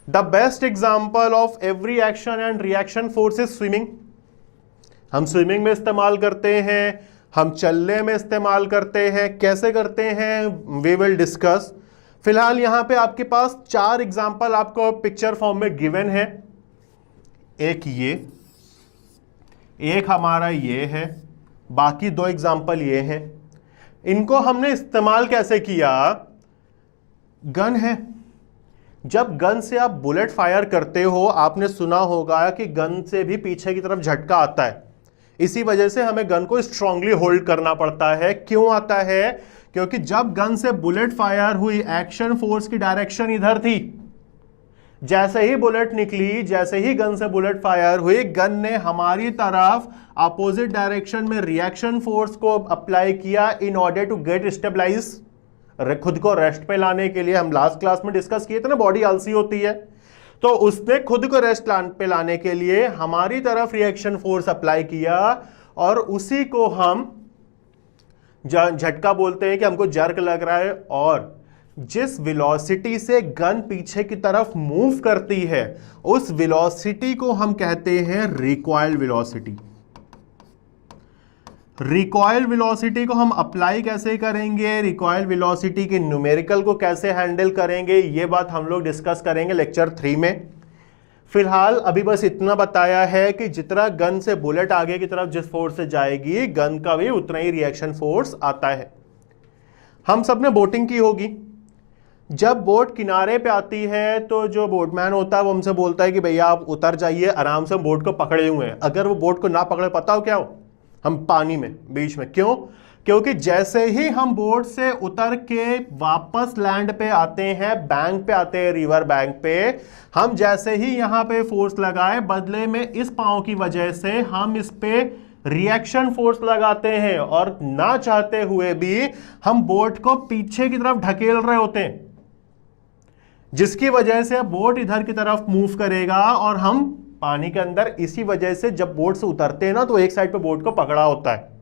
The best example of every action and reaction force is swimming. हम स्विमिंग में इस्तेमाल करते हैं, हम चलने में इस्तेमाल करते हैं, कैसे करते हैं वी विल डिस्कस। फिलहाल यहां पे आपके पास 4 एग्जाम्पल आपको पिक्चर फॉर्म में गिवन है। एक ये, एक हमारा ये है, बाकी 2 एग्जाम्पल ये हैं। इनको हमने इस्तेमाल कैसे किया, गन है। जब गन से आप बुलेट फायर करते हो, आपने सुना होगा कि गन से भी पीछे की तरफ झटका आता है, इसी वजह से हमें गन को स्ट्रांगली होल्ड करना पड़ता है। क्यों आता है, क्योंकि जब गन से बुलेट फायर हुई, एक्शन फोर्स की डायरेक्शन इधर थी, जैसे ही बुलेट निकली, जैसे ही गन से बुलेट फायर हुई, गन ने हमारी तरफ अपोजिट डायरेक्शन में रिएक्शन फोर्स को अप्लाई किया in order to get stabilise, खुद को रेस्ट पे लाने के लिए। हम लास्ट क्लास में डिस्कस किए थे ना, बॉडी आलसी होती है, तो उसने खुद को रेस्ट पे लाने के लिए हमारी तरफ रिएक्शन फोर्स अप्लाई किया, और उसी को हम झटका बोलते हैं कि हमको जर्क लग रहा है। और जिस वेलोसिटी से गन पीछे की तरफ मूव करती है, उस वेलोसिटी को हम कहते हैं रिकॉइल वेलोसिटी। रिकॉइल वेलोसिटी को हम अप्लाई कैसे करेंगे, रिकॉइल वेलोसिटी के न्यूमेरिकल को कैसे हैंडल करेंगे, ये बात हम लोग डिस्कस करेंगे लेक्चर 3 में। फिलहाल अभी बस इतना बताया है कि जितना गन से बुलेट आगे की तरफ जिस फोर्स से जाएगी, गन का भी उतना ही रिएक्शन फोर्स आता है। हम सब ने बोटिंग की होगी, जब बोट किनारे पे आती है तो जो बोटमैन होता है वो हमसे बोलता है कि भैया आप उतर जाइए, आराम से बोट को पकड़े हुए हैं। अगर वो बोट को ना पकड़े, पता हो क्या हो, हम पानी में बीच में। क्यों, क्योंकि जैसे ही हम बोट से उतर के वापस लैंड पे आते हैं, बैंक पे आते हैं, रिवर बैंक पे, हम जैसे ही यहां पे फोर्स लगाए, बदले में इस पांव की वजह से हम इस पे रिएक्शन फोर्स लगाते हैं, और ना चाहते हुए भी हम बोट को पीछे की तरफ ढकेल रहे होते हैं, जिसकी वजह से बोट इधर की तरफ मूव करेगा और हम पानी के अंदर। इसी वजह से जब बोट से उतरते हैं ना, तो एक साइड पे बोट को पकड़ा होता है।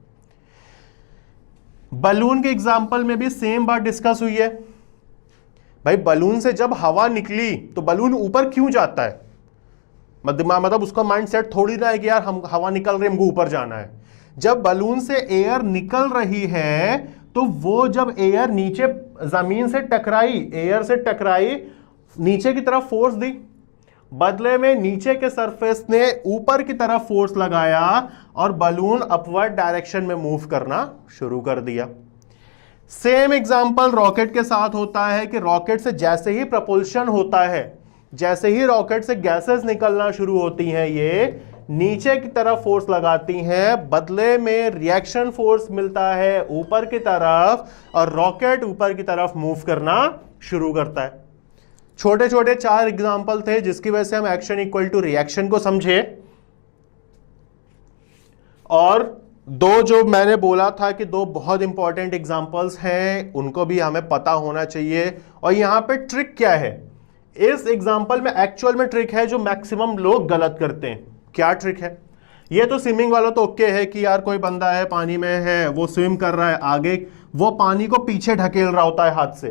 बलून के एग्जाम्पल में भी सेम बात डिस्कस हुई है। भाई बलून से जब हवा निकली तो बलून ऊपर क्यों जाता है, मतलब उसका माइंड सेट थोड़ी ना है कि यार हम हवा निकल रही है, हमको ऊपर जाना है। जब बलून से एयर निकल रही है तो वो जब एयर नीचे जमीन से टकराई, एयर से टकराई, नीचे की तरफ फोर्स दी, बदले में नीचे के सरफेस ने ऊपर की तरफ फोर्स लगाया और बलून अपवर्ड डायरेक्शन में मूव करना शुरू कर दिया। सेम एग्जांपल रॉकेट के साथ होता है कि रॉकेट से जैसे ही प्रपोल्शन होता है, जैसे ही रॉकेट से गैसेस निकलना शुरू होती हैं, ये नीचे की तरफ फोर्स लगाती हैं, बदले में रिएक्शन फोर्स मिलता है ऊपर की तरफ और रॉकेट ऊपर की तरफ मूव करना शुरू करता है। छोटे छोटे 4 एग्जाम्पल थे जिसकी वजह से हम एक्शन इक्वल टू रिएक्शन को समझे, और 2 जो मैंने बोला था कि 2 बहुत इंपॉर्टेंट एग्जाम्पल्स हैं, उनको भी हमें पता होना चाहिए। और यहां पे ट्रिक क्या है, इस एग्जाम्पल में एक्चुअल में ट्रिक है जो मैक्सिमम लोग गलत करते हैं। क्या ट्रिक है? ये तो स्विमिंग वाला तो ओके है कि यार कोई बंदा है पानी में है, वो स्विम कर रहा है आगे, वो पानी को पीछे ढकेल रहा होता है हाथ से।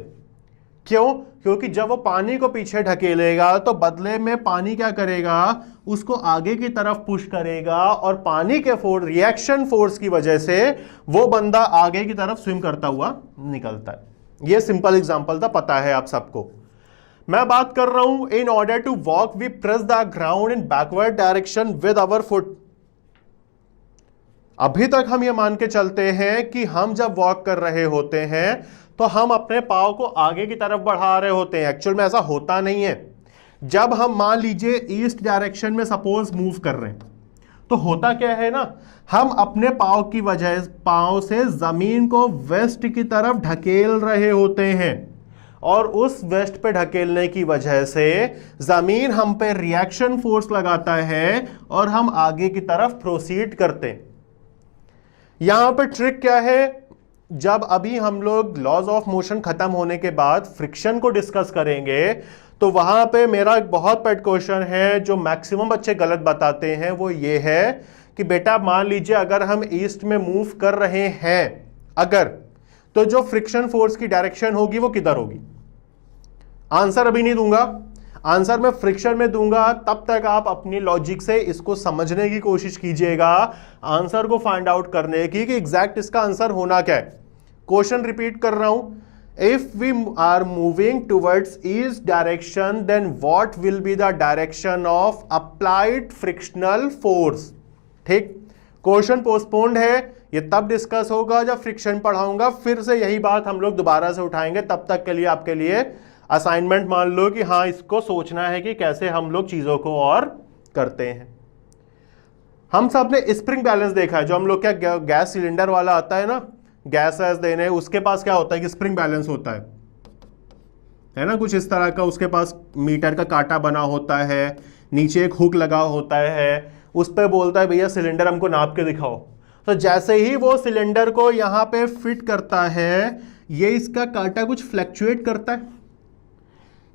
क्यों? क्योंकि जब वो पानी को पीछे ढकेलेगा तो बदले में पानी क्या करेगा, उसको आगे की तरफ पुश करेगा और पानी के फोर्स, रिएक्शन फोर्स की वजह से वो बंदा आगे की तरफ स्विम करता हुआ निकलता है। ये सिंपल एग्जांपल था, पता है आप सबको। मैं बात कर रहा हूं in order to walk we press the ground in backward direction with our foot. अभी तक हम ये मान के चलते हैं कि हम जब वॉक कर रहे होते हैं तो हम अपने पांव को आगे की तरफ बढ़ा रहे होते हैं। एक्चुअल में ऐसा होता नहीं है। जब हम मान लीजिए ईस्ट डायरेक्शन में सपोज मूव कर रहे हैं तो होता क्या है ना, हम अपने पांव की वजह, पांव से जमीन को वेस्ट की तरफ ढकेल रहे होते हैं और उस वेस्ट पे ढकेलने की वजह से जमीन हम पे रिएक्शन फोर्स लगाता है और हम आगे की तरफ प्रोसीड करते हैं। यहां पे ट्रिक क्या है, जब अभी हम लोग लॉज ऑफ मोशन खत्म होने के बाद फ्रिक्शन को डिस्कस करेंगे तो वहां पे मेरा एक बहुत पेट क्वेश्चन है जो मैक्सिमम बच्चे गलत बताते हैं, वो ये है कि बेटा मान लीजिए अगर हम ईस्ट में मूव कर रहे हैं अगर, तो जो फ्रिक्शन फोर्स की डायरेक्शन होगी वो किधर होगी? आंसर अभी नहीं दूंगा, आंसर मैं फ्रिक्शन में दूंगा। तब तक आप अपनी लॉजिक से इसको समझने की कोशिश कीजिएगा, आंसर को फाइंड आउट करने की कि एग्जैक्ट इसका आंसर होना क्या है। क्वेश्चन रिपीट कर रहा हूं, if we are moving towards east direction then what will be the direction of applied frictional force. ठीक, क्वेश्चन पोस्टपोन्ड है, ये तब डिस्कस होगा जब फ्रिक्शन पढ़ाऊंगा। फिर से यही बात हम लोग दोबारा से उठाएंगे। तब तक के लिए आपके लिए असाइनमेंट मान लो कि हाँ, इसको सोचना है कि कैसे हम लोग चीजों को और करते हैं। हम सब ने स्प्रिंग बैलेंस देखा है, जो हम लोग क्या गैस सिलेंडर वाला आता है ना, गैस देने, उसके पास क्या होता है कि स्प्रिंग बैलेंस होता है ना, कुछ इस तरह का। उसके पास मीटर का कांटा बना होता है, नीचे एक हुक लगा होता है, उस पर बोलता है भैया सिलेंडर हमको नाप के दिखाओ। तो जैसे ही वो सिलेंडर को यहां पे फिट करता है, ये इसका कांटा कुछ फ्लैक्चुएट करता है।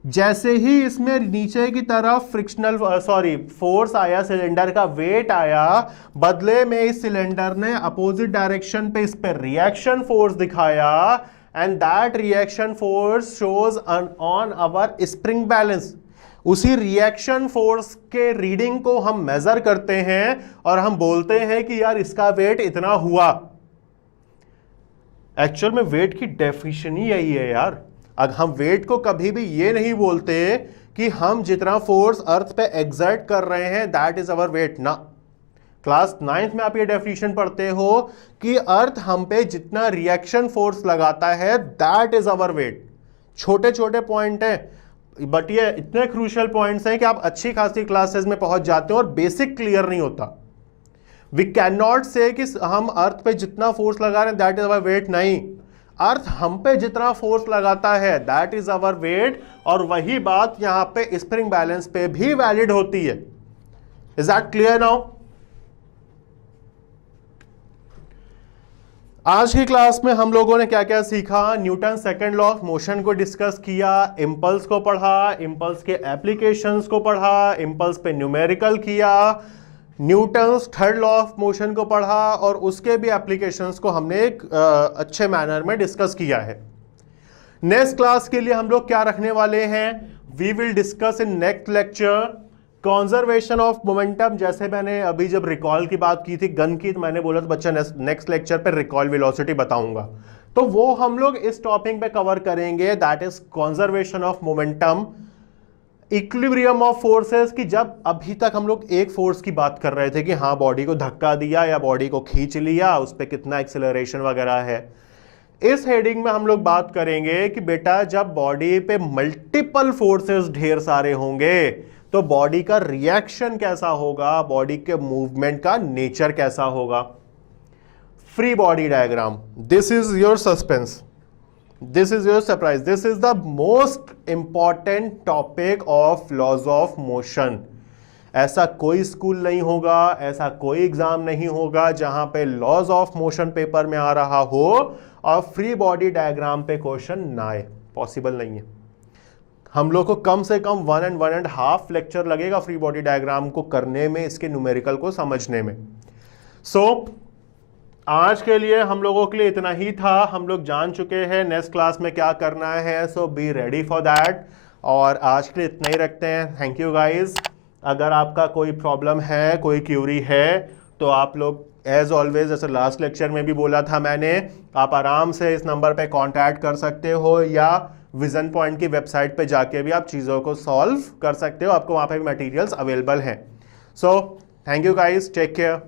जैसे ही इसमें नीचे की तरफ फ्रिक्शनल फोर्स आया, सिलेंडर का वेट आया, बदले में इस सिलेंडर ने अपोजिट डायरेक्शन पे इस पे रिएक्शन फोर्स दिखाया and that reaction force shows on our spring balance. उसी रिएक्शन फोर्स के रीडिंग को हम मेजर करते हैं और हम बोलते हैं कि यार इसका वेट इतना हुआ। एक्चुअल में वेट की डेफिनेशन ही यही है यार। अगर हम वेट को कभी भी ये नहीं बोलते कि हम जितना फोर्स अर्थ पे एग्जर्ट कर रहे हैं दैट इज अवर वेट ना। क्लास 9th में आप ये डेफिनेशन पढ़ते हो कि अर्थ हम पे जितना रिएक्शन फोर्स लगाता है दैट इज अवर वेट। छोटे छोटे पॉइंट हैं, बट ये इतने क्रूशियल पॉइंट्स हैं कि आप अच्छी खासी क्लासेस में पहुंच जाते हो और बेसिक क्लियर नहीं होता। वी कैन नॉट से कि हम अर्थ पे जितना फोर्स लगा रहे हैं दैट इज अवर वेट, नहीं। अर्थ हम पे जितना फोर्स लगाता है दैट इज अवर वेट, और वही बात यहां पे स्प्रिंग बैलेंस पे भी वैलिड होती है। Is that clear now? आज की क्लास में हम लोगों ने क्या क्या सीखा? Newton second law of motion को डिस्कस किया, इंपल्स को पढ़ा, इंपल्स के एप्लीकेशंस को पढ़ा, इंपल्स पे न्यूमेरिकल किया, Newton's third law of motion को पढ़ा और उसके भी एप्लीकेशंस को हमने एक अच्छे मैनर में डिस्कस किया है। नेक्स्ट क्लास के लिए हम लोग क्या रखने वाले हैं? We will discuss in next lecture conservation of momentum. जैसे मैंने अभी जब रिकॉल की बात की थी गन की, तो मैंने बोला था बच्चा नेक्स्ट लेक्चर पे रिकॉल वेलोसिटी बताऊंगा। तो वो हम लोग इस टॉपिक पे कवर करेंगे, that is conservation of momentum, equilibrium of forces. कि जब अभी तक हम लोग एक फोर्स की बात कर रहे थे कि हाँ बॉडी को धक्का दिया या बॉडी को खींच लिया, उस पर कितना एक्सेलरेशन वगैरह है। इस हेडिंग में हम लोग बात करेंगे कि बेटा जब बॉडी पे मल्टीपल फोर्सेस ढेर सारे होंगे तो बॉडी का रिएक्शन कैसा होगा, बॉडी के मूवमेंट का नेचर कैसा होगा। Free body diagram, this is your suspense, this is your surprise, this is the most important topic of laws of motion. ऐसा कोई स्कूल नहीं होगा, ऐसा कोई एग्जाम नहीं होगा जहां पे लॉज ऑफ मोशन पेपर में आ रहा हो और फ्री बॉडी डायग्राम पे क्वेश्चन ना आए, पॉसिबल नहीं है। हम लोग को कम से कम 1.5 लेक्चर लगेगा फ्री बॉडी डायग्राम को करने में, इसके न्यूमेरिकल को समझने में। सो आज के लिए हम लोगों के लिए इतना ही था। हम लोग जान चुके हैं नेक्स्ट क्लास में क्या करना है, सो बी रेडी फॉर दैट। और आज के लिए इतना ही रखते हैं। Thank you guys. अगर आपका कोई प्रॉब्लम है, कोई क्यूरी है, तो आप लोग एज ऑलवेज, जैसे लास्ट लेक्चर में भी बोला था मैंने, आप आराम से इस नंबर पे कांटेक्ट कर सकते हो या विजन पॉइंट की वेबसाइट पे जाके भी आप चीज़ों को सॉल्व कर सकते हो। आपको वहाँ पे भी मटेरियल्स अवेलेबल हैं। So thank you guys, take care.